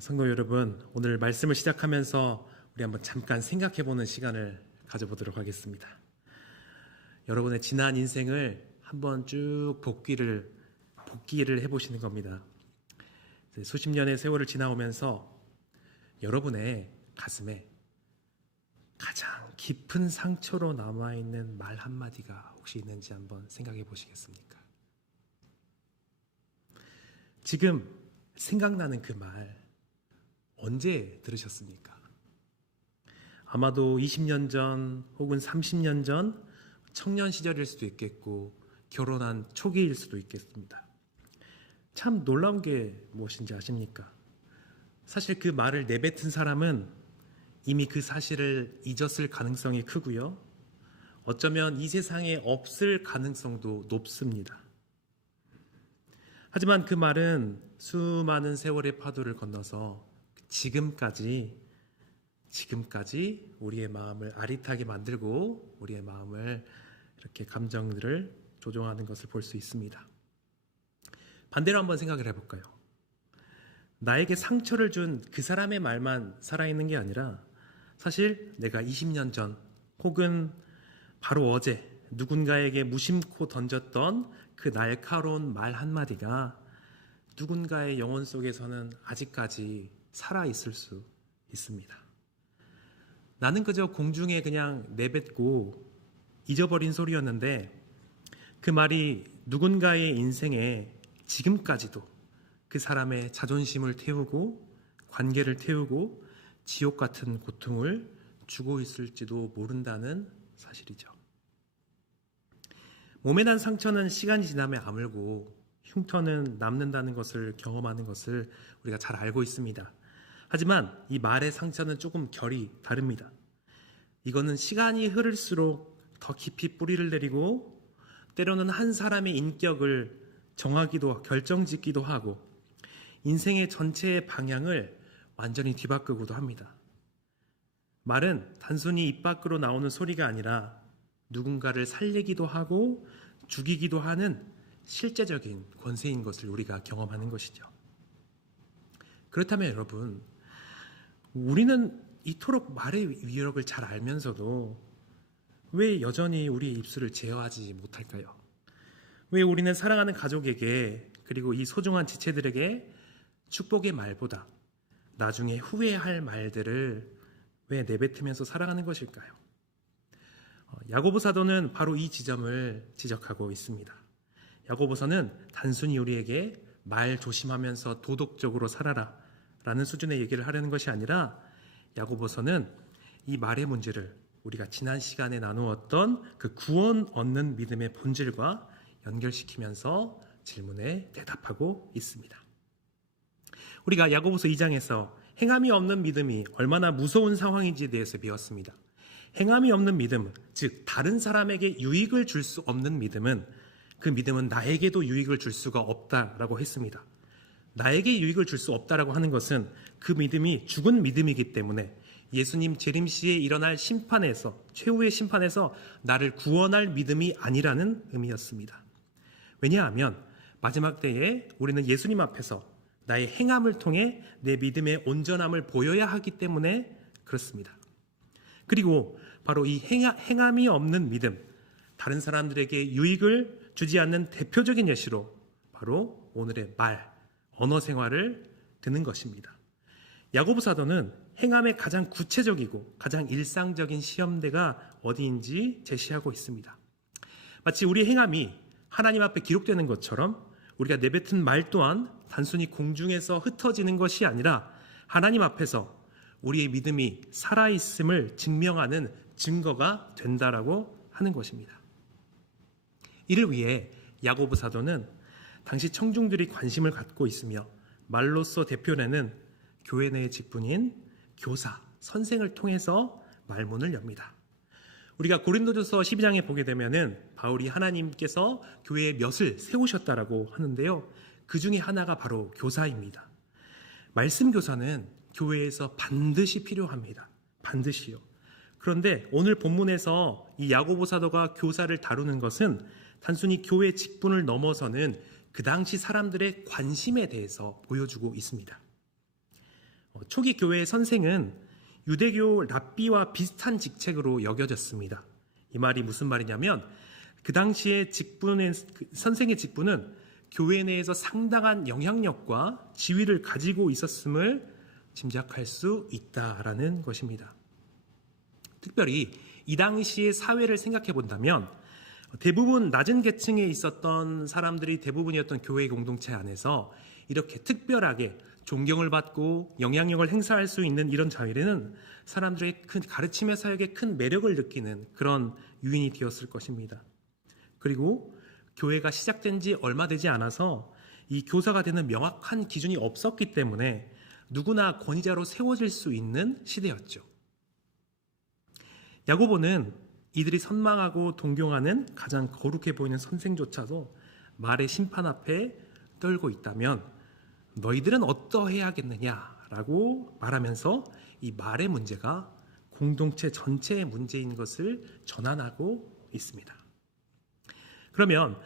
성도 여러분, 오늘 말씀을 시작하면서 우리 한번 잠깐 생각해보는 시간을 가져보도록 하겠습니다. 여러분의 지난 인생을 한번 쭉 복기를 해보시는 겁니다. 수십 년의 세월을 지나오면서 여러분의 가슴에 가장 깊은 상처로 남아있는 말 한마디가 혹시 있는지 한번 생각해 보시겠습니까? 지금 생각나는 그 말 언제 들으셨습니까? 아마도 20년 전 혹은 30년 전 청년 시절일 수도 있겠고 결혼한 초기일 수도 있겠습니다. 참 놀라운 게 무엇인지 아십니까? 사실 그 말을 내뱉은 사람은 이미 그 사실을 잊었을 가능성이 크고요. 어쩌면 이 세상에 없을 가능성도 높습니다. 하지만 그 말은 수많은 세월의 파도를 건너서 지금까지 우리의 마음을 아릿하게 만들고 우리의 마음을 이렇게 감정들을 조종하는 것을 볼 수 있습니다. 반대로 한번 생각을 해볼까요? 나에게 상처를 준 그 사람의 말만 살아있는 게 아니라 사실 내가 20년 전 혹은 바로 어제 누군가에게 무심코 던졌던 그 날카로운 말 한마디가 누군가의 영혼 속에서는 아직까지 살아있을 수 있습니다. 나는 그저 공중에 그냥 내뱉고 잊어버린 소리였는데 그 말이 누군가의 인생에 지금까지도 그 사람의 자존심을 태우고 관계를 태우고 지옥 같은 고통을 주고 있을지도 모른다는 사실이죠. 몸에 난 상처는 시간이 지나면 아물고 흉터는 남는다는 것을 경험하는 것을 우리가 잘 알고 있습니다. 하지만 이 말의 상처는 조금 결이 다릅니다. 이거는 시간이 흐를수록 더 깊이 뿌리를 내리고 때로는 한 사람의 인격을 정하기도 결정짓기도 하고 인생의 전체의 방향을 완전히 뒤바꾸기도 합니다. 말은 단순히 입 밖으로 나오는 소리가 아니라 누군가를 살리기도 하고 죽이기도 하는 실제적인 권세인 것을 우리가 경험하는 것이죠. 그렇다면 여러분, 우리는 이토록 말의 위력을 잘 알면서도 왜 여전히 우리의 입술을 제어하지 못할까요? 왜 우리는 사랑하는 가족에게 그리고 이 소중한 지체들에게 축복의 말보다 나중에 후회할 말들을 왜 내뱉으면서 살아가는 것일까요? 야고보 사도는 바로 이 지점을 지적하고 있습니다. 야고보서는 단순히 우리에게 말 조심하면서 도덕적으로 살아라 라는 수준의 얘기를 하려는 것이 아니라 야고보서는 이 말의 문제를 우리가 지난 시간에 나누었던 그 구원 얻는 믿음의 본질과 연결시키면서 질문에 대답하고 있습니다. 우리가 야고보서 2장에서 행함이 없는 믿음이 얼마나 무서운 상황인지에 대해서 배웠습니다. 행함이 없는 믿음, 즉 다른 사람에게 유익을 줄 수 없는 믿음은 그 믿음은 나에게도 유익을 줄 수가 없다라고 했습니다. 나에게 유익을 줄 수 없다라고 하는 것은 그 믿음이 죽은 믿음이기 때문에 예수님 재림시에 일어날 심판에서 최후의 심판에서 나를 구원할 믿음이 아니라는 의미였습니다. 왜냐하면 마지막 때에 우리는 예수님 앞에서 나의 행함을 통해 내 믿음의 온전함을 보여야 하기 때문에 그렇습니다. 그리고 바로 이 행함이 없는 믿음, 다른 사람들에게 유익을 주지 않는 대표적인 예시로 바로 오늘의 언어 생활을 드는 것입니다. 야고보 사도는 행함의 가장 구체적이고 가장 일상적인 시험대가 어디인지 제시하고 있습니다. 마치 우리 행함이 하나님 앞에 기록되는 것처럼 우리가 내뱉은 말 또한 단순히 공중에서 흩어지는 것이 아니라 하나님 앞에서 우리의 믿음이 살아있음을 증명하는 증거가 된다라고 하는 것입니다. 이를 위해 야고보 사도는 당시 청중들이 관심을 갖고 있으며 말로써 대표내는 교회 내의 직분인 교사, 선생을 통해서 말문을 엽니다. 우리가 고린도전서 12장에 보게 되면은 바울이 하나님께서 교회에 몇을 세우셨다라고 하는데요. 그 중에 하나가 바로 교사입니다. 말씀 교사는 교회에서 반드시 필요합니다. 반드시요. 그런데 오늘 본문에서 이 야고보 사도가 교사를 다루는 것은 단순히 교회 직분을 넘어서는 그 당시 사람들의 관심에 대해서 보여주고 있습니다. 초기 교회의 선생은 유대교 랍비와 비슷한 직책으로 여겨졌습니다. 이 말이 무슨 말이냐면 그 당시에 선생의 직분은 교회 내에서 상당한 영향력과 지위를 가지고 있었음을 짐작할 수 있다라는 것입니다. 특별히 이 당시의 사회를 생각해 본다면 대부분 낮은 계층에 있었던 사람들이 대부분이었던 교회 공동체 안에서 이렇게 특별하게 존경을 받고 영향력을 행사할 수 있는 이런 자리는 사람들의 큰 가르침의 사역에 큰 매력을 느끼는 그런 유인이 되었을 것입니다. 그리고 교회가 시작된 지 얼마 되지 않아서 이 교사가 되는 명확한 기준이 없었기 때문에 누구나 권위자로 세워질 수 있는 시대였죠. 야고보는 이들이 선망하고 동경하는 가장 거룩해 보이는 선생조차도 말의 심판 앞에 떨고 있다면 너희들은 어떠해야겠느냐라고 말하면서 이 말의 문제가 공동체 전체의 문제인 것을 전환하고 있습니다. 그러면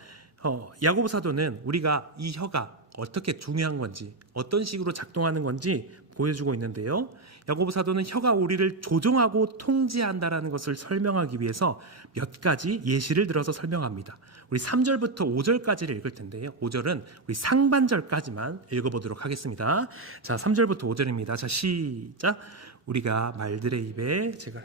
야고보 사도는 우리가 이 혀가 어떻게 중요한 건지 어떤 식으로 작동하는 건지 보여주고 있는데요. 야고보 사도는 혀가 우리를 조종하고 통제한다라는 것을 설명하기 위해서 몇 가지 예시를 들어서 설명합니다. 우리 3절부터 5절까지를 읽을 텐데요. 5절은 우리 상반절까지만 읽어보도록 하겠습니다. 자, 3절부터 5절입니다. 자, 시작. 우리가 말들의 입에 제가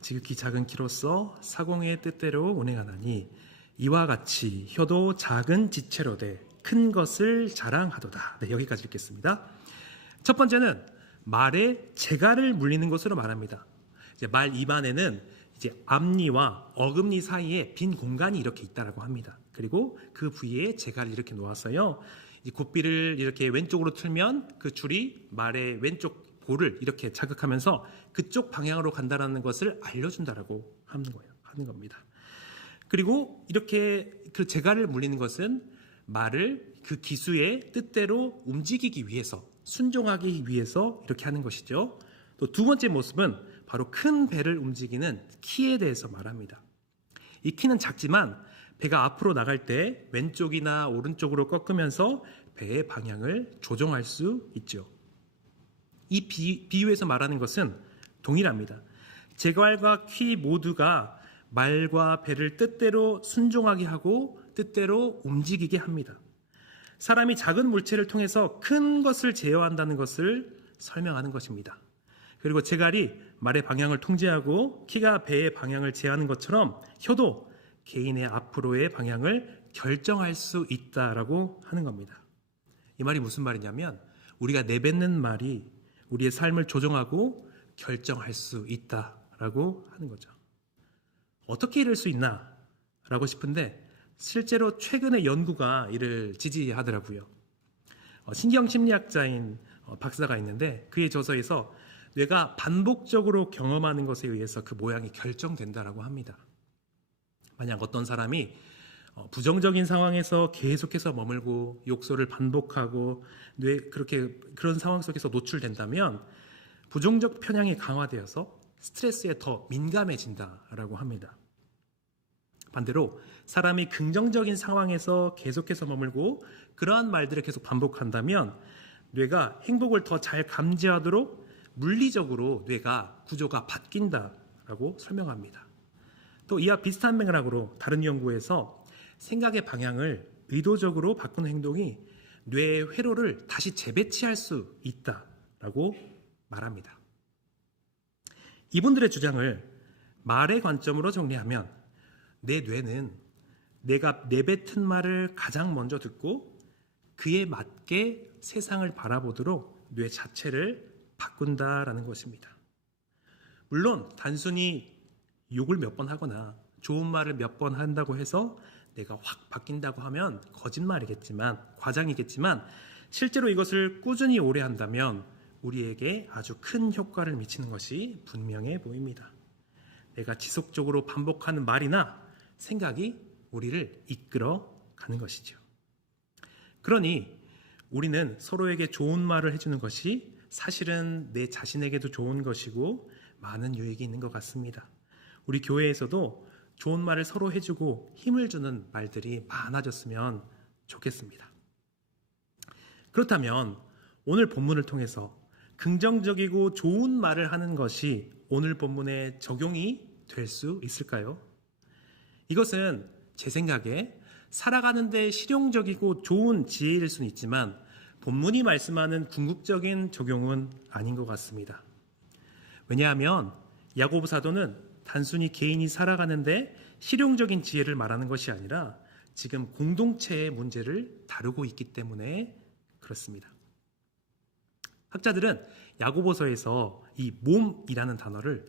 지극히 작은 키로서 사공의 뜻대로 운행하나니 이와 같이 혀도 작은 지체로 돼 큰 것을 자랑하도다. 네, 여기까지 읽겠습니다. 첫 번째는 말에 재갈을 물리는 것으로 말합니다. 이제 말 입안에는 이제 앞니와 어금니 사이에 빈 공간이 이렇게 있다라고 합니다. 그리고 그 부위에 재갈을 이렇게 놓았어요. 이 곱비를 이렇게 왼쪽으로 틀면 그 줄이 말의 왼쪽 볼을 이렇게 자극하면서 그쪽 방향으로 간다라는 것을 알려준다라고 하는 겁니다. 그리고 이렇게 그 재갈을 물리는 것은 말을 그 기수의 뜻대로 움직이기 위해서, 순종하기 위해서 이렇게 하는 것이죠. 또 두 번째 모습은 바로 큰 배를 움직이는 키에 대해서 말합니다. 이 키는 작지만 배가 앞으로 나갈 때 왼쪽이나 오른쪽으로 꺾으면서 배의 방향을 조정할 수 있죠. 이 비유에서 말하는 것은 동일합니다. 재갈과 키 모두가 말과 배를 뜻대로 순종하게 하고 뜻대로 움직이게 합니다. 사람이 작은 물체를 통해서 큰 것을 제어한다는 것을 설명하는 것입니다. 그리고 재갈이 말의 방향을 통제하고 키가 배의 방향을 제어하는 것처럼 혀도 개인의 앞으로의 방향을 결정할 수 있다라고 하는 겁니다. 이 말이 무슨 말이냐면 우리가 내뱉는 말이 우리의 삶을 조정하고 결정할 수 있다라고 하는 거죠. 어떻게 이럴 수 있나? 라고 싶은데 실제로 최근의 연구가 이를 지지하더라고요. 신경심리학자인 박사가 있는데 그의 저서에서 뇌가 반복적으로 경험하는 것에 의해서 그 모양이 결정된다라고 합니다. 만약 어떤 사람이 부정적인 상황에서 계속해서 머물고 욕설을 반복하고 그런 상황 속에서 노출된다면 부정적 편향이 강화되어서 스트레스에 더 민감해진다라고 합니다. 반대로 사람이 긍정적인 상황에서 계속해서 머물고 그러한 말들을 계속 반복한다면 뇌가 행복을 더 잘 감지하도록 물리적으로 뇌가 구조가 바뀐다라고 설명합니다. 또 이와 비슷한 맥락으로 다른 연구에서 생각의 방향을 의도적으로 바꾸는 행동이 뇌의 회로를 다시 재배치할 수 있다라고 말합니다. 이분들의 주장을 말의 관점으로 정리하면 내 뇌는 내가 내뱉은 말을 가장 먼저 듣고 그에 맞게 세상을 바라보도록 뇌 자체를 바꾼다라는 것입니다. 물론 단순히 욕을 몇 번 하거나 좋은 말을 몇 번 한다고 해서 내가 확 바뀐다고 하면 거짓말이겠지만 과장이겠지만 실제로 이것을 꾸준히 오래 한다면 우리에게 아주 큰 효과를 미치는 것이 분명해 보입니다. 내가 지속적으로 반복하는 말이나 생각이 우리를 이끌어 가는 것이죠. 그러니 우리는 서로에게 좋은 말을 해주는 것이 사실은 내 자신에게도 좋은 것이고 많은 유익이 있는 것 같습니다. 우리 교회에서도 좋은 말을 서로 해주고 힘을 주는 말들이 많아졌으면 좋겠습니다. 그렇다면 오늘 본문을 통해서 긍정적이고 좋은 말을 하는 것이 오늘 본문에 적용이 될 수 있을까요? 이것은 제 생각에 살아가는데 실용적이고 좋은 지혜일 수는 있지만 본문이 말씀하는 궁극적인 적용은 아닌 것 같습니다. 왜냐하면 야고보 사도는 단순히 개인이 살아가는데 실용적인 지혜를 말하는 것이 아니라 지금 공동체의 문제를 다루고 있기 때문에 그렇습니다. 학자들은 야고보서에서 이 몸이라는 단어를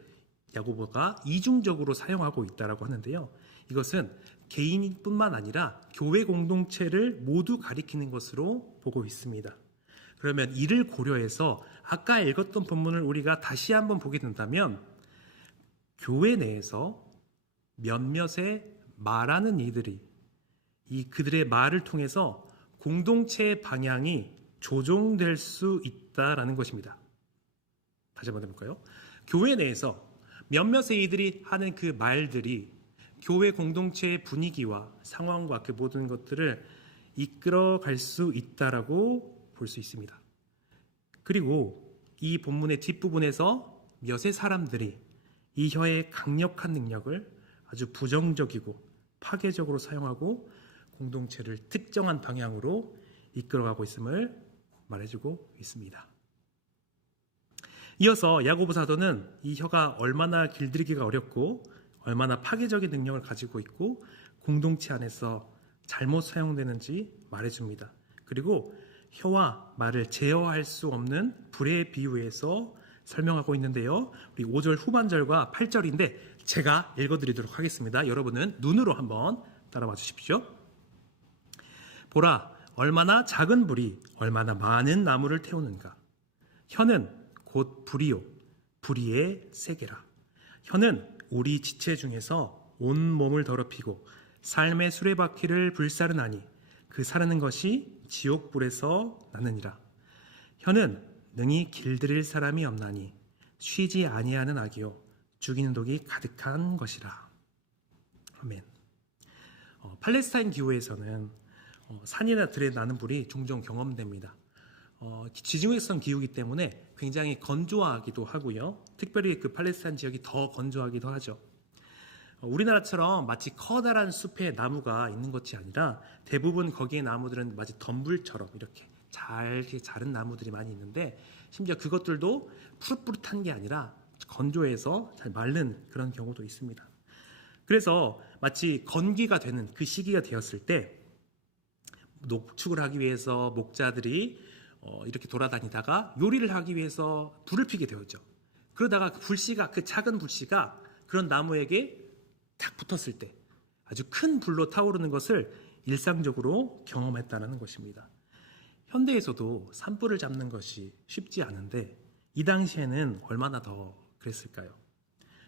야고보가 이중적으로 사용하고 있다고 하는데요. 이것은 개인뿐만 아니라 교회 공동체를 모두 가리키는 것으로 보고 있습니다. 그러면 이를 고려해서 아까 읽었던 본문을 우리가 다시 한번 보게 된다면 교회 내에서 몇몇의 말하는 이들이 그들의 말을 통해서 공동체의 방향이 조종될 수 있다라는 것입니다. 다시 한번 해볼까요? 교회 내에서 몇몇의 이들이 하는 그 말들이 교회 공동체의 분위기와 상황과 그 모든 것들을 이끌어갈 수 있다라고 볼 수 있습니다. 그리고 이 본문의 뒷부분에서 몇의 사람들이 이 혀의 강력한 능력을 아주 부정적이고 파괴적으로 사용하고 공동체를 특정한 방향으로 이끌어가고 있음을 말해주고 있습니다. 이어서 야고보 사도는 이 혀가 얼마나 길들이기가 어렵고 얼마나 파괴적인 능력을 가지고 있고 공동체 안에서 잘못 사용되는지 말해줍니다. 그리고 혀와 말을 제어할 수 없는 불에 비유해서 설명하고 있는데요. 우리 5절 후반절과 8절인데 제가 읽어드리도록 하겠습니다. 여러분은 눈으로 한번 따라와 주십시오. 보라, 얼마나 작은 불이 얼마나 많은 나무를 태우는가. 혀는 곧 불이요 불의의 세계라. 혀는 우리 지체 중에서 온 몸을 더럽히고 삶의 수레바퀴를 불사르나니 그 사르는 것이 지옥불에서 나느니라. 혀는 능히 길들일 사람이 없나니 쉬지 아니하는 악이요 죽이는 독이 가득한 것이라. 아멘. 팔레스타인 기후에서는 산이나 들에 나는 불이 종종 경험됩니다. 지중해성 기후이기 때문에 굉장히 건조하기도 하고요. 특별히 그 팔레스타인 지역이 더 건조하기도 하죠. 우리나라처럼 마치 커다란 숲에 나무가 있는 것이 아니라 대부분 거기의 나무들은 마치 덤불처럼 이렇게 잘게 자른 나무들이 많이 있는데 심지어 그것들도 푸릇푸릇한 게 아니라 건조해서 잘 마른 그런 경우도 있습니다. 그래서 마치 건기가 되는 그 시기가 되었을 때 농축을 하기 위해서 목자들이 이렇게 돌아다니다가 요리를 하기 위해서 불을 피게 되었죠. 그러다가 그 작은 불씨가 그런 나무에게 탁 붙었을 때 아주 큰 불로 타오르는 것을 일상적으로 경험했다는 것입니다. 현대에서도 산불을 잡는 것이 쉽지 않은데 이 당시에는 얼마나 더 그랬을까요?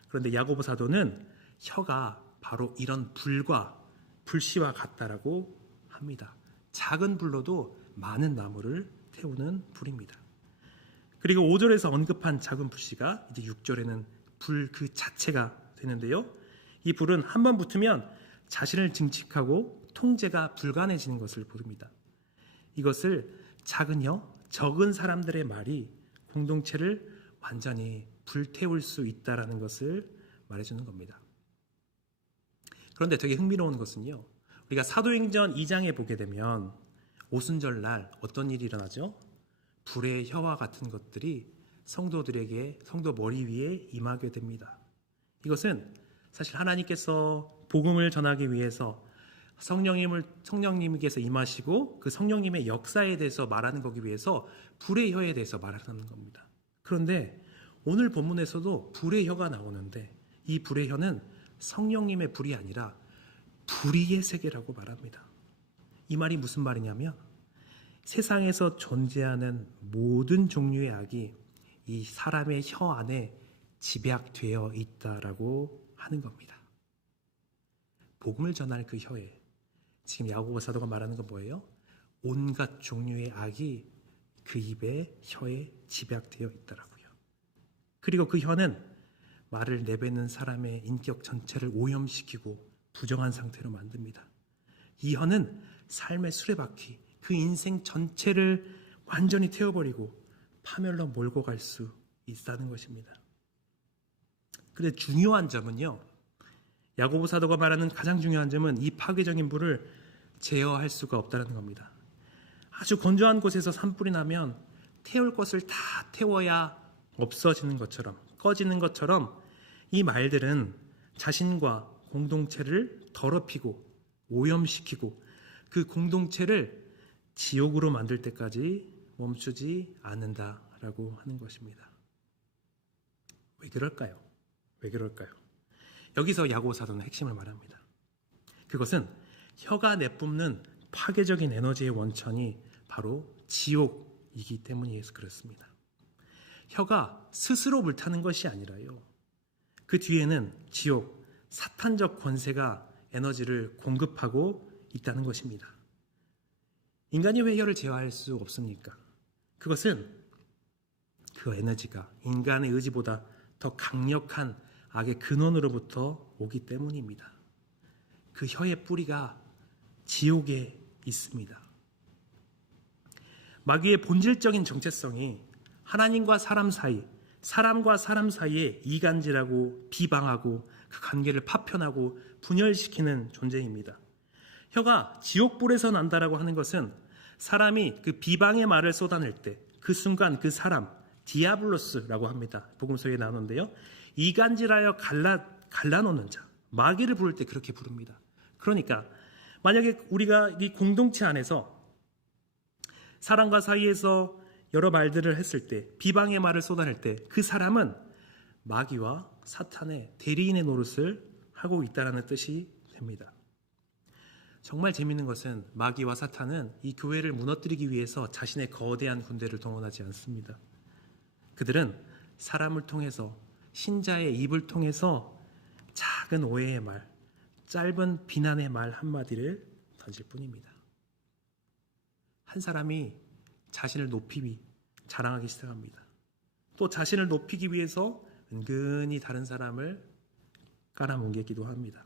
그런데 야고보 사도는 혀가 바로 이런 불과 불씨와 같다라고 합니다. 작은 불로도 많은 나무를 태우는 불입니다. 그리고 5절에서 언급한 작은 불씨가 이제 6절에는 불 그 자체가 되는데요. 이 불은 한번 붙으면 자신을 증식하고 통제가 불가능해지는 것을 보입니다. 이것을 작은 혀, 적은 사람들의 말이 공동체를 완전히 불태울 수 있다는 것을 말해주는 겁니다. 그런데 되게 흥미로운 것은요. 우리가 사도행전 2장에 보게 되면 오순절 날 어떤 일이 일어나죠? 불의 혀와 같은 것들이 성도들에게 성도 머리 위에 임하게 됩니다. 이것은 사실 하나님께서 복음을 전하기 위해서 성령님께서 임하시고 그 성령님의 역사에 대해서 말하는 거기 위해서 불의 혀에 대해서 말하는 겁니다. 그런데 오늘 본문에서도 불의 혀가 나오는데 이 불의 혀는 성령님의 불이 아니라 불의의 세계라고 말합니다. 이 말이 무슨 말이냐면 세상에서 존재하는 모든 종류의 악이 이 사람의 혀 안에 집약되어 있다라고 하는 겁니다. 복음을 전할 그 혀에 지금 야고보 사도가 말하는 건 뭐예요? 온갖 종류의 악이 그 혀에 집약되어 있더라고요. 그리고 그 혀는 말을 내뱉는 사람의 인격 전체를 오염시키고 부정한 상태로 만듭니다. 이 혀는 삶의 수레바퀴, 그 인생 전체를 완전히 태워버리고 파멸로 몰고 갈 수 있다는 것입니다. 그런데 중요한 점은요, 야고보 사도가 말하는 가장 중요한 점은 이 파괴적인 불을 제어할 수가 없다는 겁니다. 아주 건조한 곳에서 산불이 나면 태울 것을 다 태워야 없어지는 것처럼, 꺼지는 것처럼 이 말들은 자신과 공동체를 더럽히고 오염시키고 그 공동체를 지옥으로 만들 때까지 멈추지 않는다라고 하는 것입니다. 왜 그럴까요? 왜 그럴까요? 여기서 야고보 사도는 핵심을 말합니다. 그것은 혀가 내뿜는 파괴적인 에너지의 원천이 바로 지옥이기 때문이어서 그렇습니다. 혀가 스스로 불타는 것이 아니라요, 그 뒤에는 지옥, 사탄적 권세가 에너지를 공급하고 있다는 것입니다. 인간이 왜 혀를 제어할 수 없습니까? 그것은 그 에너지가 인간의 의지보다 더 강력한 악의 근원으로부터 오기 때문입니다. 그 혀의 뿌리가 지옥에 있습니다. 마귀의 본질적인 정체성이 하나님과 사람 사이, 사람과 사람 사이에 이간질하고 비방하고 그 관계를 파편하고 분열시키는 존재입니다. 혀가 지옥불에서 난다라고 하는 것은 사람이 그 비방의 말을 쏟아낼 때 그 순간 그 사람, 디아블로스라고 합니다. 복음서에 나오는데요, 이간질하여 갈라놓는 자, 마귀를 부를 때 그렇게 부릅니다. 그러니까 만약에 우리가 이 공동체 안에서 사람과 사이에서 여러 말들을 했을 때, 비방의 말을 쏟아낼 때 그 사람은 마귀와 사탄의 대리인의 노릇을 하고 있다는 뜻이 됩니다. 정말 재미있는 것은 마귀와 사탄은 이 교회를 무너뜨리기 위해서 자신의 거대한 군대를 동원하지 않습니다. 그들은 사람을 통해서, 신자의 입을 통해서 작은 오해의 말, 짧은 비난의 말 한마디를 던질 뿐입니다. 한 사람이 자신을 높이 자랑하기 시작합니다. 또 자신을 높이기 위해서 은근히 다른 사람을 깔아뭉개기도 합니다.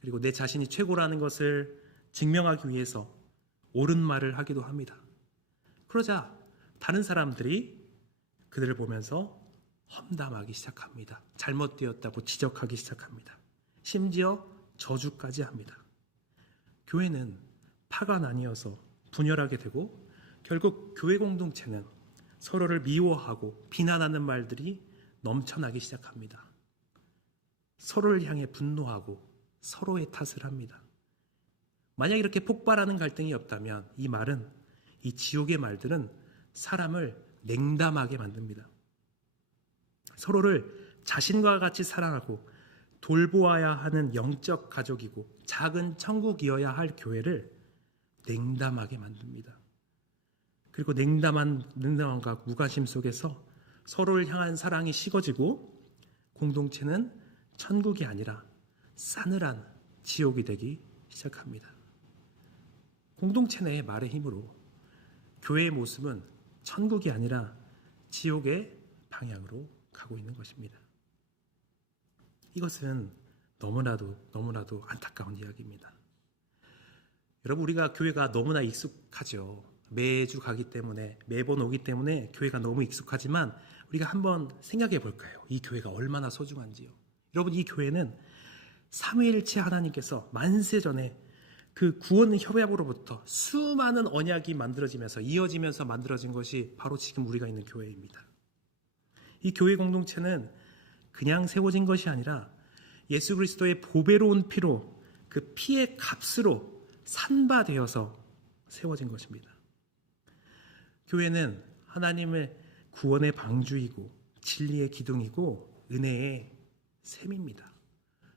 그리고 내 자신이 최고라는 것을 증명하기 위해서 옳은 말을 하기도 합니다. 그러자 다른 사람들이 그들을 보면서 험담하기 시작합니다. 잘못되었다고 지적하기 시작합니다. 심지어 저주까지 합니다. 교회는 파가 나뉘어서 분열하게 되고 결국 교회 공동체는 서로를 미워하고 비난하는 말들이 넘쳐나기 시작합니다. 서로를 향해 분노하고 서로의 탓을 합니다. 만약 이렇게 폭발하는 갈등이 없다면 이 말은, 이 지옥의 말들은 사람을 냉담하게 만듭니다. 서로를 자신과 같이 사랑하고 돌보아야 하는 영적 가족이고 작은 천국이어야 할 교회를 냉담하게 만듭니다. 그리고 냉담함과 무관심 속에서 서로를 향한 사랑이 식어지고 공동체는 천국이 아니라 싸늘한 지옥이 되기 시작합니다. 공동체 내의 말의 힘으로 교회의 모습은 천국이 아니라 지옥의 방향으로 가고 있는 것입니다. 이것은 너무나도 안타까운 이야기입니다. 여러분, 우리가 교회가 너무나 익숙하죠. 매주 가기 때문에, 매번 오기 때문에 교회가 너무 익숙하지만 우리가 한번 생각해 볼까요? 이 교회가 얼마나 소중한지요. 여러분, 이 교회는 삼위일체 하나님께서 만세 전에 그 구원 협약으로부터 수많은 언약이 만들어지면서 이어지면서 만들어진 것이 바로 지금 우리가 있는 교회입니다. 이 교회 공동체는 그냥 세워진 것이 아니라 예수 그리스도의 보배로운 피로, 그 피의 값으로 산바되어서 세워진 것입니다. 교회는 하나님의 구원의 방주이고 진리의 기둥이고 은혜의 샘입니다.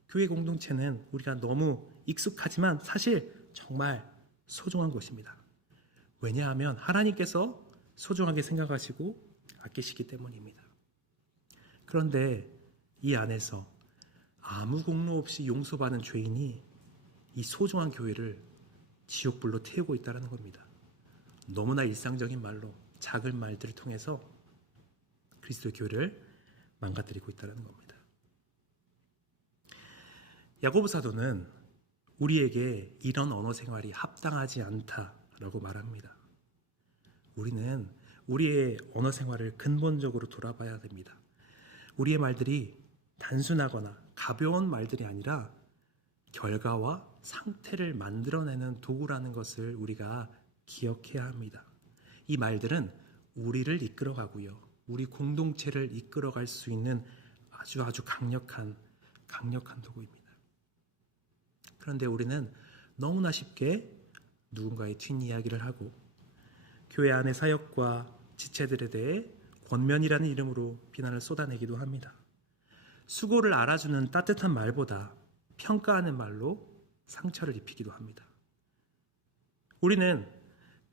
교회 공동체는 우리가 너무 익숙하지만 사실 정말 소중한 것입니다. 왜냐하면 하나님께서 소중하게 생각하시고 아끼시기 때문입니다. 그런데 이 안에서 아무 공로 없이 용서받은 죄인이 이 소중한 교회를 지옥불로 태우고 있다는 겁니다. 너무나 일상적인 말로, 작은 말들을 통해서 그리스도의 교회를 망가뜨리고 있다는 겁니다. 야고보 사도는 우리에게 이런 언어 생활이 합당하지 않다라고 말합니다. 우리는 우리의 언어 생활을 근본적으로 돌아봐야 됩니다. 우리의 말들이 단순하거나 가벼운 말들이 아니라 결과와 상태를 만들어내는 도구라는 것을 우리가 기억해야 합니다. 이 말들은 우리를 이끌어가고요. 우리 공동체를 이끌어갈 수 있는 아주 강력한 도구입니다. 그런데 우리는 너무나 쉽게 누군가의 뒷이야기를 하고 교회 안의 사역과 지체들에 대해 권면이라는 이름으로 비난을 쏟아내기도 합니다. 수고를 알아주는 따뜻한 말보다 평가하는 말로 상처를 입히기도 합니다. 우리는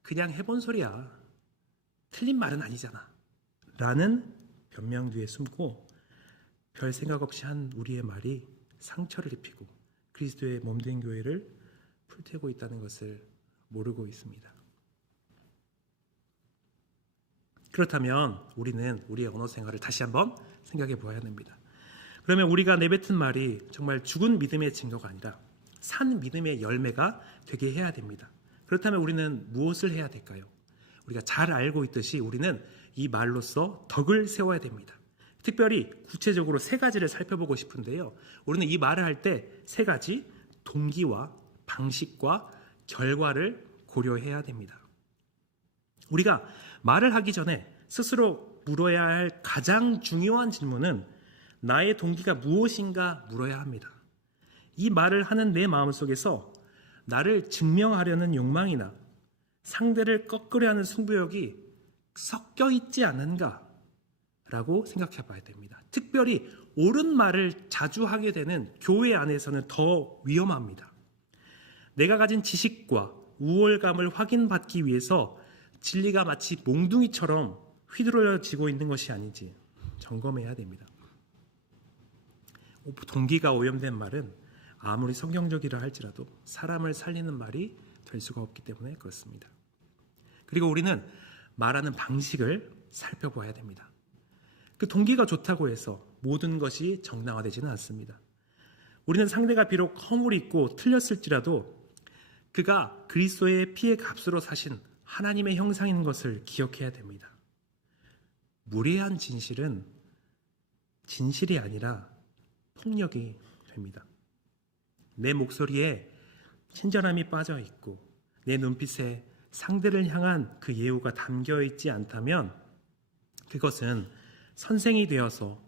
그냥 해본 소리야, 틀린 말은 아니잖아 라는 변명 뒤에 숨고 별 생각 없이 한 우리의 말이 상처를 입히고 그리스도의 몸된 교회를 풀태우고 있다는 것을 모르고 있습니다. 그렇다면 우리는 우리의 언어 생활을 다시 한번 생각해 보아야 됩니다. 그러면 우리가 내뱉은 말이 정말 죽은 믿음의 증거가 아니라 산 믿음의 열매가 되게 해야 됩니다. 그렇다면 우리는 무엇을 해야 될까요? 우리가 잘 알고 있듯이 우리는 이 말로써 덕을 세워야 됩니다. 특별히 구체적으로 세 가지를 살펴보고 싶은데요. 우리는 이 말을 할 때 세 가지 동기와 방식과 결과를 고려해야 됩니다. 우리가 말을 하기 전에 스스로 물어야 할 가장 중요한 질문은 나의 동기가 무엇인가 물어야 합니다. 이 말을 하는 내 마음속에서 나를 증명하려는 욕망이나 상대를 꺾으려 하는 승부욕이 섞여 있지 않은가 라고 생각해 봐야 됩니다. 특별히 옳은 말을 자주 하게 되는 교회 안에서는 더 위험합니다. 내가 가진 지식과 우월감을 확인받기 위해서 진리가 마치 몽둥이처럼 휘두르지고 있는 것이 아닌지 점검해야 됩니다. 동기가 오염된 말은 아무리 성경적이라 할지라도 사람을 살리는 말이 될 수가 없기 때문에 그렇습니다. 그리고 우리는 말하는 방식을 살펴봐야 됩니다. 그 동기가 좋다고 해서 모든 것이 정당화되지는 않습니다. 우리는 상대가 비록 허물이 있고 틀렸을지라도 그가 그리스도의 피의 값으로 사신 하나님의 형상인 것을 기억해야 됩니다. 무례한 진실은 진실이 아니라 폭력이 됩니다. 내 목소리에 친절함이 빠져 있고 내 눈빛에 상대를 향한 그 예우가 담겨 있지 않다면 그것은 선생이 되어서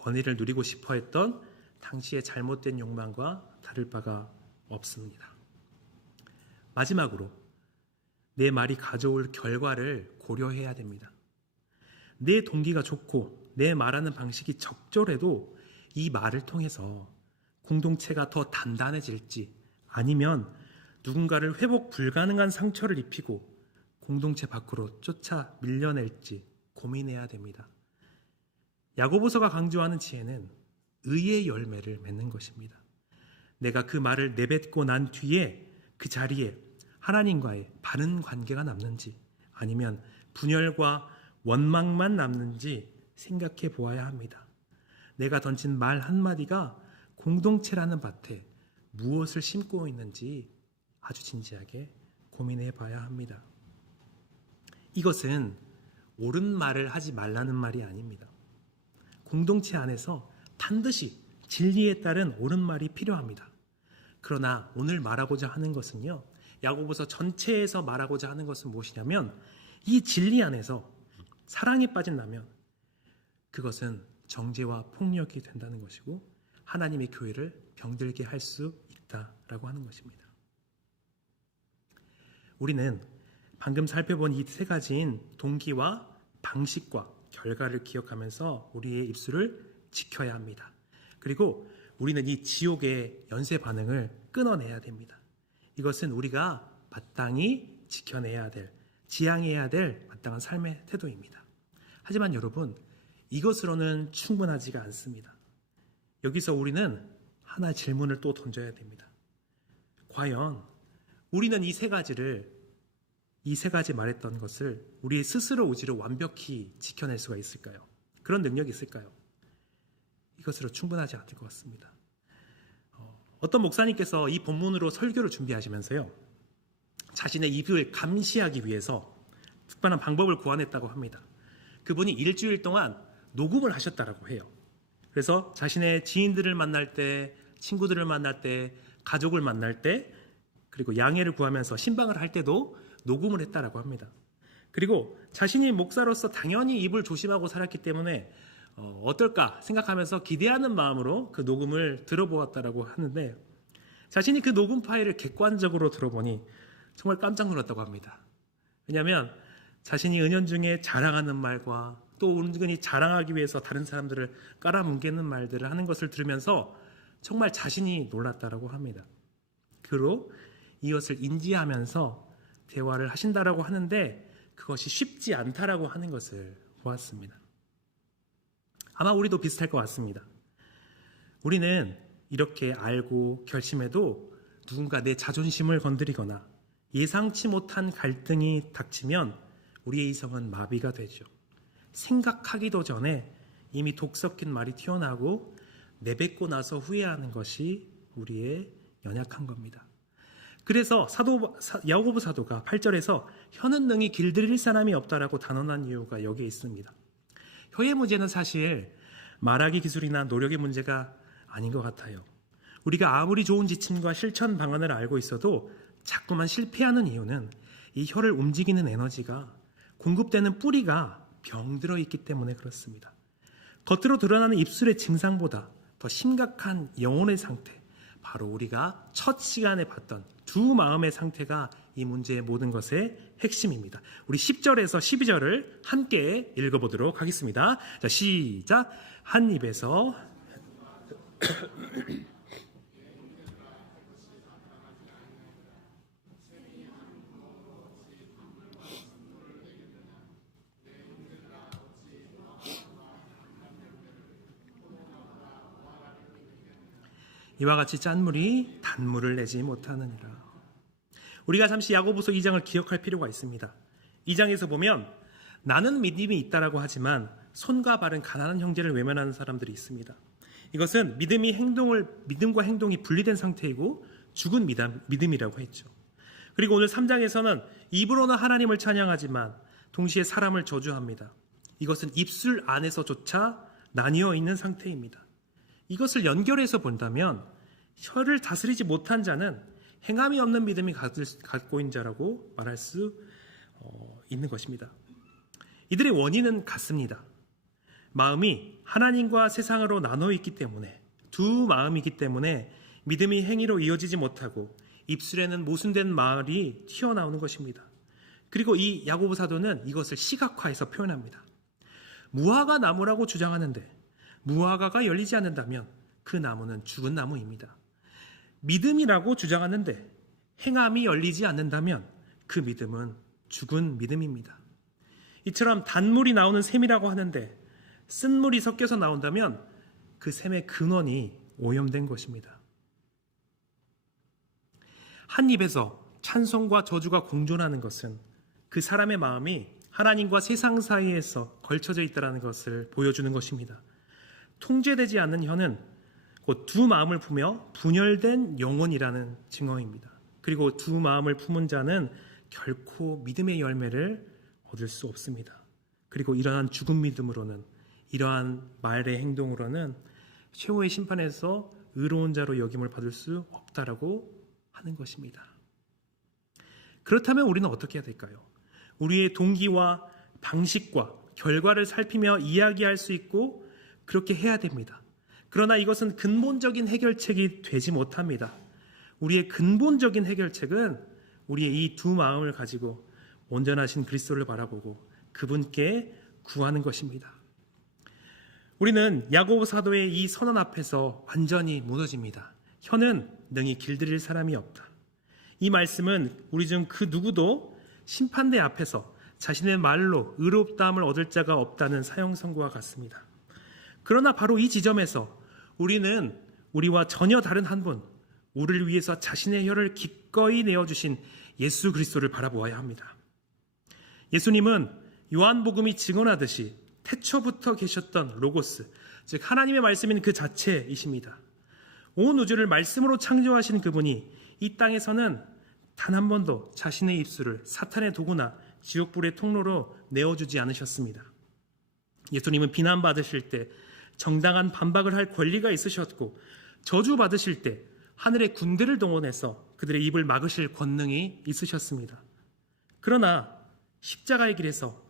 권위를 누리고 싶어 했던 당시의 잘못된 욕망과 다를 바가 없습니다. 마지막으로 내 말이 가져올 결과를 고려해야 됩니다. 내 동기가 좋고 내 말하는 방식이 적절해도 이 말을 통해서 공동체가 더 단단해질지 아니면 누군가를 회복 불가능한 상처를 입히고 공동체 밖으로 쫓아 밀려낼지 고민해야 됩니다. 야고보서가 강조하는 지혜는 의의 열매를 맺는 것입니다. 내가 그 말을 내뱉고 난 뒤에 그 자리에 하나님과의 바른 관계가 남는지 아니면 분열과 원망만 남는지 생각해 보아야 합니다. 내가 던진 말 한마디가 공동체라는 밭에 무엇을 심고 있는지 아주 진지하게 고민해 봐야 합니다. 이것은 옳은 말을 하지 말라는 말이 아닙니다. 공동체 안에서 반드시 진리에 따른 옳은 말이 필요합니다. 그러나 오늘 말하고자 하는 것은요, 야고보서 전체에서 말하고자 하는 것은 무엇이냐면 이 진리 안에서 사랑에 빠진다면 그것은 정죄와 폭력이 된다는 것이고 하나님의 교회를 병들게 할 수 있다라고 하는 것입니다. 우리는 방금 살펴본 이 세 가지인 동기와 방식과 결과를 기억하면서 우리의 입술을 지켜야 합니다. 그리고 우리는 이 지옥의 연쇄 반응을 끊어내야 됩니다. 이것은 우리가 마땅히 지켜내야 될, 지향해야 될 마땅한 삶의 태도입니다. 하지만 여러분, 이것으로는 충분하지가 않습니다. 여기서 우리는 하나의 질문을 또 던져야 됩니다. 과연 우리는 이 세 가지 말했던 것을 우리 스스로 의지로 완벽히 지켜낼 수가 있을까요? 그런 능력이 있을까요? 이것으로 충분하지 않을 것 같습니다. 어떤 목사님께서 이 본문으로 설교를 준비하시면서요, 자신의 입을 감시하기 위해서 특별한 방법을 고안했다고 합니다. 그분이 일주일 동안 녹음을 하셨다라고 해요. 그래서 자신의 지인들을 만날 때, 친구들을 만날 때, 가족을 만날 때, 그리고 양해를 구하면서 신방을 할 때도 녹음을 했다라고 합니다. 그리고 자신이 목사로서 당연히 입을 조심하고 살았기 때문에 어떨까 생각하면서 기대하는 마음으로 그 녹음을 들어보았다라고 하는데, 자신이 그 녹음 파일을 객관적으로 들어보니 정말 깜짝 놀랐다고 합니다. 왜냐하면 자신이 은연중에 자랑하는 말과 또 은근히 자랑하기 위해서 다른 사람들을 깔아뭉개는 말들을 하는 것을 들으면서 정말 자신이 놀랐다라고 합니다. 그로 이것을 인지하면서 대화를 하신다라고 하는데, 그것이 쉽지 않다라고 하는 것을 보았습니다. 아마 우리도 비슷할 것 같습니다. 우리는 이렇게 알고 결심해도 누군가 내 자존심을 건드리거나 예상치 못한 갈등이 닥치면 우리의 이성은 마비가 되죠. 생각하기도 전에 이미 독 섞인 말이 튀어나오고 내뱉고 나서 후회하는 것이 우리의 연약한 겁니다. 그래서 야고보 사도가 8절에서 혀는 능히 길들일 사람이 없다라고 단언한 이유가 여기에 있습니다. 혀의 문제는 사실 말하기 기술이나 노력의 문제가 아닌 것 같아요. 우리가 아무리 좋은 지침과 실천 방안을 알고 있어도 자꾸만 실패하는 이유는 이 혀를 움직이는 에너지가 공급되는 뿌리가 병들어 있기 때문에 그렇습니다. 겉으로 드러나는 입술의 증상보다 더 심각한 영혼의 상태, 바로 우리가 첫 시간에 봤던 두 마음의 상태가 이 문제의 모든 것의 핵심입니다. 우리 10절에서 12절을 함께 읽어보도록 하겠습니다. 자, 시작. 한 입에서 이와 같이 짠물이 단물을 내지 못하느니라. 우리가 잠시 야고보서 2장을 기억할 필요가 있습니다. 2장에서 보면 나는 믿음이 있다라고 하지만 손과 발은 가난한 형제를 외면하는 사람들이 있습니다. 이것은 믿음과 행동이 분리된 상태이고 죽은 믿음이라고 했죠. 그리고 오늘 3장에서는 입으로는 하나님을 찬양하지만 동시에 사람을 저주합니다. 이것은 입술 안에서조차 나뉘어 있는 상태입니다. 이것을 연결해서 본다면 혀를 다스리지 못한 자는 행함이 없는 믿음이 갖고 있는 자라고 말할 수 있는 것입니다. 이들의 원인은 같습니다. 마음이 하나님과 세상으로 나눠 있기 때문에, 두 마음이기 때문에 믿음이 행위로 이어지지 못하고 입술에는 모순된 말이 튀어나오는 것입니다. 그리고 이 야고보 사도는 이것을 시각화해서 표현합니다. 무화과 나무라고 주장하는데 무화과가 열리지 않는다면 그 나무는 죽은 나무입니다. 믿음이라고 주장하는데 행함이 열리지 않는다면 그 믿음은 죽은 믿음입니다. 이처럼 단물이 나오는 샘이라고 하는데 쓴물이 섞여서 나온다면 그 샘의 근원이 오염된 것입니다. 한 입에서 찬송과 저주가 공존하는 것은 그 사람의 마음이 하나님과 세상 사이에서 걸쳐져 있다는 것을 보여주는 것입니다. 통제되지 않는 혀는 곧 두 마음을 품여 분열된 영혼이라는 증거입니다. 그리고 두 마음을 품은 자는 결코 믿음의 열매를 얻을 수 없습니다. 그리고 이러한 죽은 믿음으로는, 이러한 말의 행동으로는 최후의 심판에서 의로운 자로 여김을 받을 수 없다라고 하는 것입니다. 그렇다면 우리는 어떻게 해야 될까요? 우리의 동기와 방식과 결과를 살피며 이야기할 수 있고 그렇게 해야 됩니다. 그러나 이것은 근본적인 해결책이 되지 못합니다. 우리의 근본적인 해결책은 우리의 이 두 마음을 가지고 온전하신 그리스도를 바라보고 그분께 구하는 것입니다. 우리는 야고보 사도의 이 선언 앞에서 완전히 무너집니다. 혀는 능히 길들일 사람이 없다. 이 말씀은 우리 중 그 누구도 심판대 앞에서 자신의 말로 의롭다함을 얻을 자가 없다는 사형 선고와 같습니다. 그러나 바로 이 지점에서 우리는 우리와 전혀 다른 한 분, 우리를 위해서 자신의 혀를 기꺼이 내어주신 예수 그리스도를 바라보아야 합니다. 예수님은 요한복음이 증언하듯이 태초부터 계셨던 로고스, 즉 하나님의 말씀인 그 자체이십니다. 온 우주를 말씀으로 창조하신 그분이 이 땅에서는 단 한 번도 자신의 입술을 사탄의 도구나 지옥불의 통로로 내어주지 않으셨습니다. 예수님은 비난받으실 때 정당한 반박을 할 권리가 있으셨고, 저주받으실 때 하늘의 군대를 동원해서 그들의 입을 막으실 권능이 있으셨습니다. 그러나 십자가의 길에서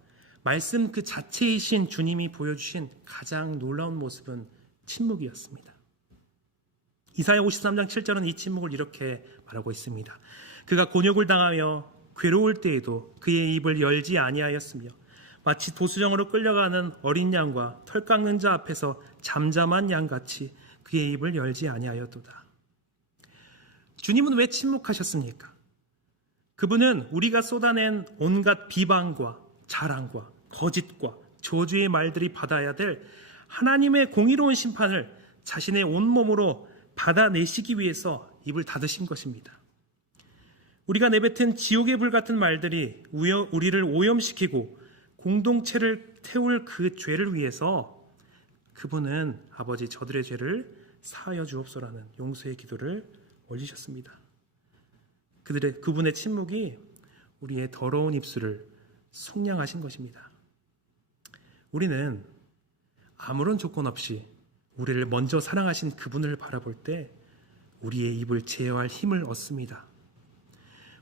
말씀 그 자체이신 주님이 보여주신 가장 놀라운 모습은 침묵이었습니다. 이사야 53장 7절은 이 침묵을 이렇게 말하고 있습니다. 그가 곤욕을 당하며 괴로울 때에도 그의 입을 열지 아니하였으며 마치 도수정으로 끌려가는 어린 양과 털 깎는 자 앞에서 잠잠한 양같이 그의 입을 열지 아니하였도다. 주님은 왜 침묵하셨습니까? 그분은 우리가 쏟아낸 온갖 비방과 자랑과 거짓과 저주의 말들이 받아야 될 하나님의 공의로운 심판을 자신의 온몸으로 받아내시기 위해서 입을 닫으신 것입니다. 우리가 내뱉은 지옥의 불 같은 말들이 우리를 오염시키고 공동체를 태울 그 죄를 위해서 그분은 아버지 저들의 죄를 사하여 주옵소라는 용서의 기도를 올리셨습니다. 그분의 침묵이 우리의 더러운 입술을 속량하신 것입니다. 우리는 아무런 조건 없이 우리를 먼저 사랑하신 그분을 바라볼 때 우리의 입을 제어할 힘을 얻습니다.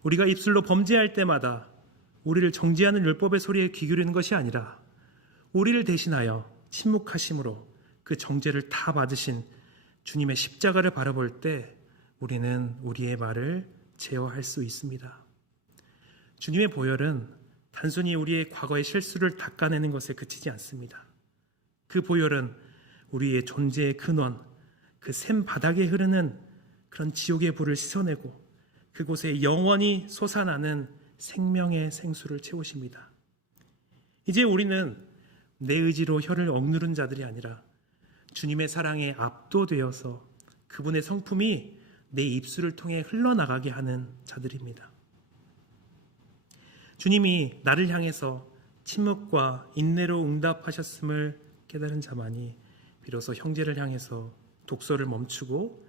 우리가 입술로 범죄할 때마다 우리를 정죄하는 율법의 소리에 귀 기울이는 것이 아니라 우리를 대신하여 침묵하심으로 그 정죄를 다 받으신 주님의 십자가를 바라볼 때 우리는 우리의 말을 제어할 수 있습니다. 주님의 보혈은 단순히 우리의 과거의 실수를 닦아내는 것에 그치지 않습니다. 그 보혈은 우리의 존재의 근원, 그 샘 바닥에 흐르는 그런 지옥의 불을 씻어내고 그곳에 영원히 솟아나는 생명의 생수를 채우십니다. 이제 우리는 내 의지로 혀를 억누른 자들이 아니라 주님의 사랑에 압도되어서 그분의 성품이 내 입술을 통해 흘러나가게 하는 자들입니다. 주님이 나를 향해서 침묵과 인내로 응답하셨음을 깨달은 자만이 비로소 형제를 향해서 독소를 멈추고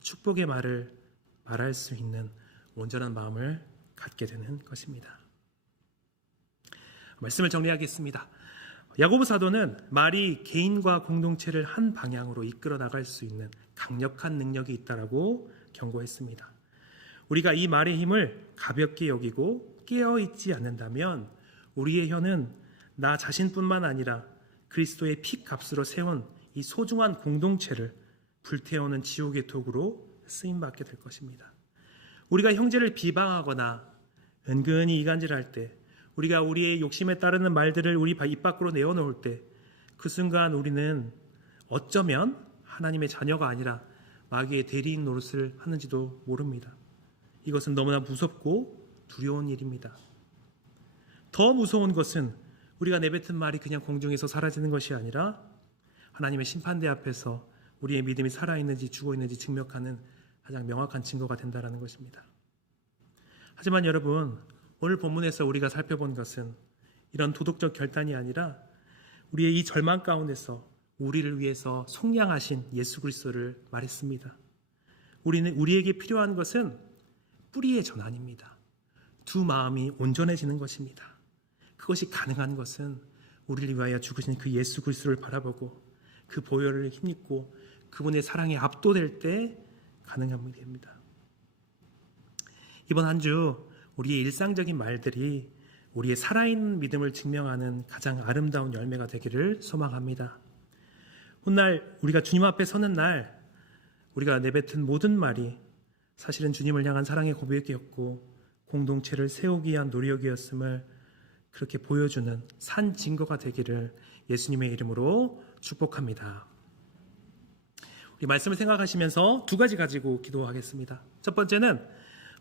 축복의 말을 말할 수 있는 온전한 마음을 갖게 되는 것입니다. 말씀을 정리하겠습니다. 야고보 사도는 말이 개인과 공동체를 한 방향으로 이끌어 나갈 수 있는 강력한 능력이 있다라고 경고했습니다. 우리가 이 말의 힘을 가볍게 여기고 깨어있지 않는다면 우리의 혀는 나 자신뿐만 아니라 그리스도의 피값으로 세운 이 소중한 공동체를 불태우는 지옥의 도구로 쓰임받게 될 것입니다. 우리가 형제를 비방하거나 은근히 이간질할 때, 우리가 우리의 욕심에 따르는 말들을 우리 입 밖으로 내어놓을 때, 그 순간 우리는 어쩌면 하나님의 자녀가 아니라 마귀의 대리인 노릇을 하는지도 모릅니다. 이것은 너무나 무섭고 두려운 일입니다. 더 무서운 것은 우리가 내뱉은 말이 그냥 공중에서 사라지는 것이 아니라 하나님의 심판대 앞에서 우리의 믿음이 살아있는지 죽어있는지 증명하는 가장 명확한 증거가 된다는 것입니다. 하지만 여러분, 오늘 본문에서 우리가 살펴본 것은 이런 도덕적 결단이 아니라 우리의 이 절망 가운데서 우리를 위해서 속량하신 예수 그리스도를 말했습니다. 우리에게 필요한 것은 뿌리의 전환입니다. 두 마음이 온전해지는 것입니다. 그것이 가능한 것은 우리를 위하여 죽으신 그 예수 그리스도를 바라보고 그 보혈을 힘입고 그분의 사랑에 압도될 때 가능한 일입니다. 이번 한 주 우리의 일상적인 말들이 우리의 살아있는 믿음을 증명하는 가장 아름다운 열매가 되기를 소망합니다. 훗날 우리가 주님 앞에 서는 날 우리가 내뱉은 모든 말이 사실은 주님을 향한 사랑의 고백이었고 공동체를 세우기 위한 노력이었음을 그렇게 보여주는 산 증거가 되기를 예수님의 이름으로 축복합니다. 우리 말씀을 생각하시면서 두 가지 가지고 기도하겠습니다. 첫 번째는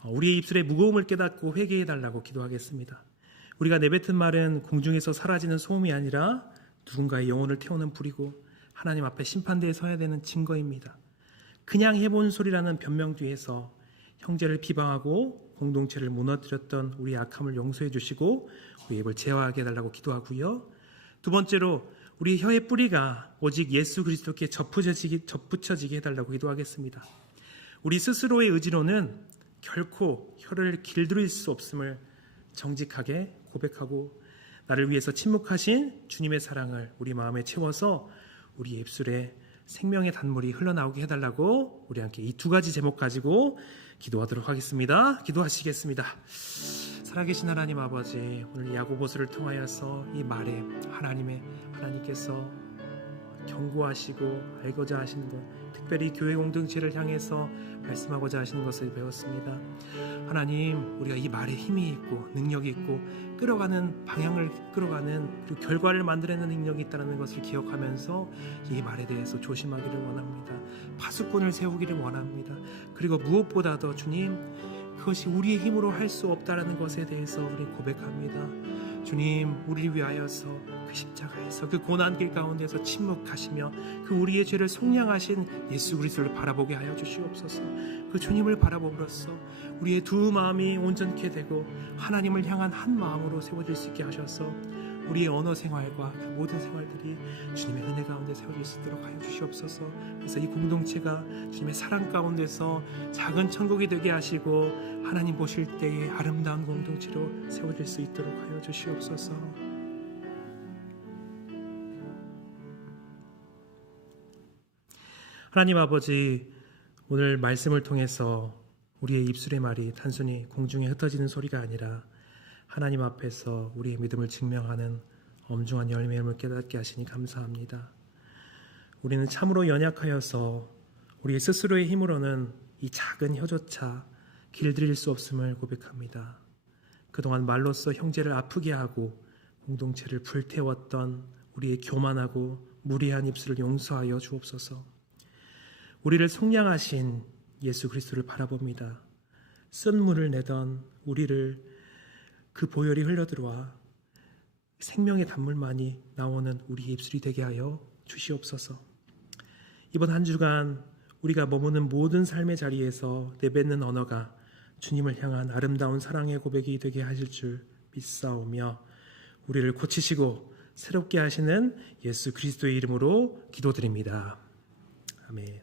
우리의 입술의 무거움을 깨닫고 회개해달라고 기도하겠습니다. 우리가 내뱉은 말은 공중에서 사라지는 소음이 아니라 누군가의 영혼을 태우는 불이고 하나님 앞에 심판대에 서야 되는 증거입니다. 그냥 해본 소리라는 변명 뒤에서 형제를 비방하고 공동체를 무너뜨렸던 우리의 악함을 용서해 주시고 우리의 입을 제어하게 해달라고 기도하고요. 두 번째로 우리 혀의 뿌리가 오직 예수 그리스도께 접붙여지게 해달라고 기도하겠습니다. 우리 스스로의 의지로는 결코 혀를 길들일 수 없음을 정직하게 고백하고 나를 위해서 침묵하신 주님의 사랑을 우리 마음에 채워서 우리 입술에 생명의 단물이 흘러나오게 해달라고 우리 함께 이 두 가지 제목 가지고 기도하도록 하겠습니다. 기도하시겠습니다. 살아계신 하나님 아버지, 오늘 야고보서를 통하여서 이 말에 하나님께서 경고하시고 알고자 하시는 것, 특별히 교회 공동체를 향해서 말씀하고자 하시는 것을 배웠습니다. 하나님, 우리가 이 말에 힘이 있고 능력이 있고 끌어가는 방향을 끌어가는 그리고 결과를 만들어내는 능력이 있다는 것을 기억하면서 이 말에 대해서 조심하기를 원합니다. 파수꾼을 세우기를 원합니다. 그리고 무엇보다도 주님, 그것이 우리의 힘으로 할 수 없다라는 것에 대해서 우리 고백합니다. 주님, 우리를 위하여서 그 십자가에서 그 고난길 가운데서 침묵하시며 그 우리의 죄를 속량하신 예수 그리스도를 바라보게 하여 주시옵소서. 그 주님을 바라봄으로써 우리의 두 마음이 온전케 되고 하나님을 향한 한 마음으로 세워질 수 있게 하셔서 우리의 언어 생활과 그 모든 생활들이 주님의 은혜 가운데 세워질 수 있도록 하여 주시옵소서. 그래서 이 공동체가 주님의 사랑 가운데서 작은 천국이 되게 하시고 하나님 보실 때의 아름다운 공동체로 세워질 수 있도록 하여 주시옵소서. 하나님 아버지, 오늘 말씀을 통해서 우리의 입술의 말이 단순히 공중에 흩어지는 소리가 아니라 하나님 앞에서 우리의 믿음을 증명하는 엄중한 열매임을 깨닫게 하시니 감사합니다. 우리는 참으로 연약하여서 우리 스스로의 힘으로는 이 작은 혀조차 길들일 수 없음을 고백합니다. 그동안 말로써 형제를 아프게 하고 공동체를 불태웠던 우리의 교만하고 무례한 입술을 용서하여 주옵소서. 우리를 속량하신 예수 그리스도를 바라봅니다. 쓴 물을 내던 우리를 그 보혈이 흘러들어와 생명의 단물만이 나오는 우리의 입술이 되게 하여 주시옵소서. 이번 한 주간 우리가 머무는 모든 삶의 자리에서 내뱉는 언어가 주님을 향한 아름다운 사랑의 고백이 되게 하실 줄 믿사오며 우리를 고치시고 새롭게 하시는 예수 그리스도의 이름으로 기도드립니다. 아멘.